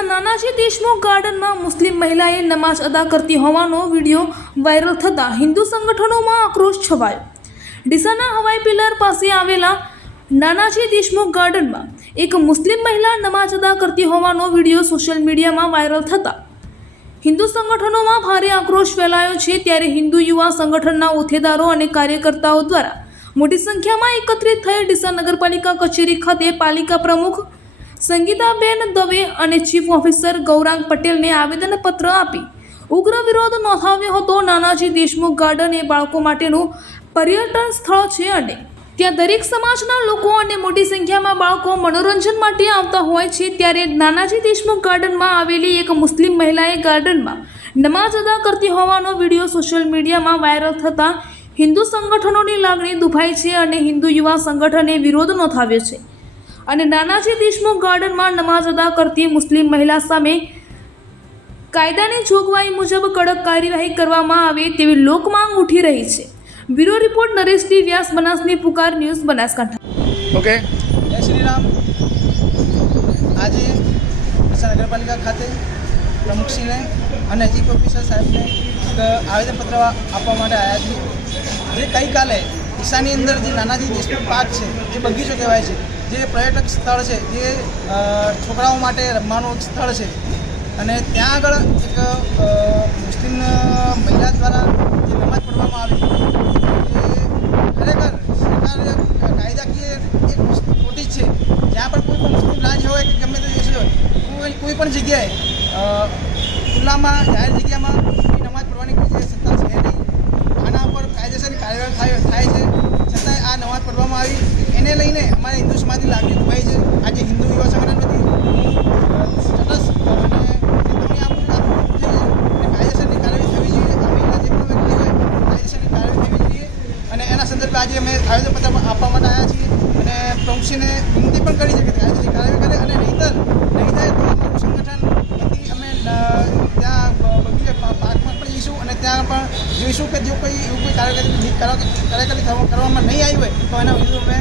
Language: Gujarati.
ડીસા નાનાજી દેશમુખ ગાર્ડનમાં મુસ્લિમ મહિલાએ નમાઝ અદા કરતી હોવાનો વીડિયો વાયરલ થતાં હિન્દુ સંગઠનોમાં આક્રોશ છવાયો. ડીસાના હવાઈ પિલર પાસે આવેલા નાનાજી દેશમુખ ગાર્ડનમાં એક મુસ્લિમ મહિલા નમાઝ અદા કરતી હોવાનો વીડિયો સોશિયલ મીડિયામાં વાયરલ થતાં. હિન્દુ સંગઠનોમાં ભારે આક્રોશ ફેલાયો છે ત્યારે હિન્દુ યુવા સંગઠનના હોદ્દેદારો અને કાર્યકર્તાઓ દ્વારા મોટી સંખ્યામાં એકત્રિત થઈ ડીસા નગરપાલિકા કચેરી ખાતે પાલિકા પ્રમુખ સંગીતાબેન દવે અને ચીફ ઓફિસર ગૌરાંગ પટેલને આવેદનપત્ર આપી. ઉગ્ર વિરોધ નોંધાવ્યો હતો નાનાજી દેશમુખ ગાર્ડન એ બાળકો માટેનું પર્યટન સ્થળ છે અને ત્યાં દરેક સમાજના લોકો અને મોટી સંખ્યામાં બાળકો મનોરંજન માટે આવતા હોય છે. ત્યારે નાનાજી દેશમુખ ગાર્ડનમાં આવેલી એક મુસ્લિમ મહિલાએ ગાર્ડનમાં નમાઝ અદા કરતી હોવાનો વીડિયો સોશિયલ મીડિયામાં વાયરલ થતાં હિન્દુ સંગઠનોની લાગણી દુભાઈ છે અને હિન્દુ યુવા સંગઠને વિરોધ નોંધાવ્યો છે. અને નાનાજી દેશમુખ ગાર્ડનમાં નમાઝ અદા કરતી મુસ્લિમ મહિલા સામે કાયદાની જોગવાઈ મુજબ કડક કાર્યવાહી કરવામાં આવે તેવી લોકમાંગ ઉઠી રહી છે. Bureau report Naresh D Vyas બનાસની પુકાર ન્યૂઝ બનાસકાંઠા. ઓકે. જય શ્રી રામ. આજે નગરપાલિકા ખાતે પ્રમુખશ્રીને અને ચીફ ઓફિસર સાહેબને આવેદનપત્ર આપવા માટે આવ્યા છીએ. જે ગઈકાલે ડીસાની અંદર જે નાનાજી દેશમુખ પાર્ક છે, જે બગીચો કહેવાય છે, જે પર્યટક સ્થળ છે, જે છોકરાઓ માટે રમવાનું સ્થળ છે. અને ત્યાં આગળ એક મુસ્લિમ મહિલા દ્વારા જે નમાજ પઢવામાં આવી એ ખરેખર સરકાર કાયદાકીય એક વસ્તુ ખોટી છે, જ્યાં પણ કોઈ પણ મુસ્લિમ રાજ્ય હોય કે ગમે તે દેશ હોય, કોઈ કોઈ પણ જગ્યાએ ખુલ્લામાં જાહેર જગ્યામાં કોઈ નમાજ પઢવાની કોઈ જે સત્તા છે નહીં આના પર કાયદેસરની કાર્યવાહી થાય થાય છે છતાંય પઢવામાં આવી. એને લઈને અમારા હિન્દુ સમાજની લાગણી દુભાઈ છે આજે હિન્દુ યુવા સંગઠન વતી તટસ્થ અને ચેતવણી આપું આપું અને કાયદેસરની કાર્યવાહી જોઈએ જોઈએ. અને એના સંદર્ભે આજે અમે આવેદનપત્ર આપવા માટે આવ્યા છીએ. અને પ્રમુખશ્રીને વિનંતી પણ કરી છે કે કાયદેસરની કાર્યવાહી કરે અને નહીંતર નહીં થાય તો અમારું સંગઠન વતી અમે અ, ત્યાં બ- બગીચા પા- પાર્કમાં પણ જઈશું અને ત્યાં પણ જોઈશું કે જો કોઈ એવું કોઈ કાર્યકરી કાર્યકરી કરવામાં નહીં આવી હોય તો એના વિરુદ્ધ અમે